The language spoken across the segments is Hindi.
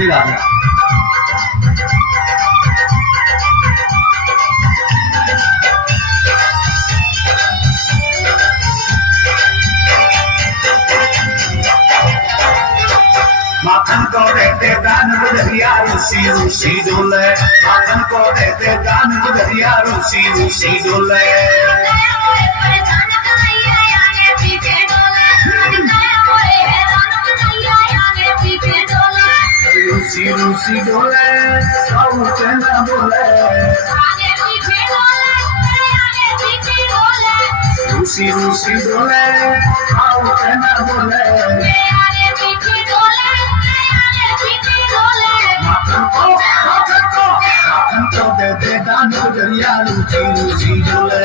फिर आ गया। माखन को देते दान गुजरिया रूसी रूसी डोले, माखन को देते दान गुजरिया रूसी रूसी डोले। रूसी रूसी डोले और ना बोले, रूसी रूसी डोले और ना बोले। माखन को देते दान गुजरिया रूसी रूसी डोले,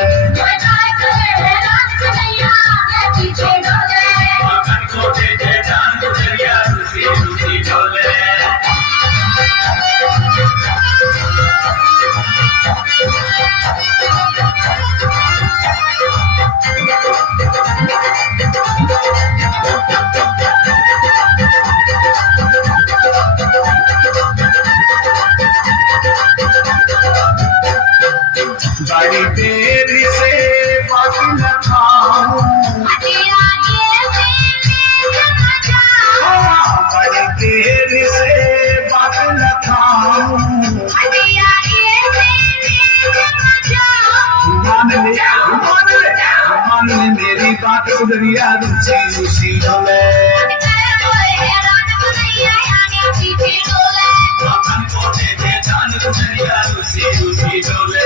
माखन को देते दान गुजरिया रूसी रूसी डोले। बड़ी देर से बात न खाऊं, बड़ी देर से बात न खाऊं। मान ले मेरी बात गुजरिया रूसी रूसी डोले, माखन को देते दान गुजरिया रूसी रूसी डोले।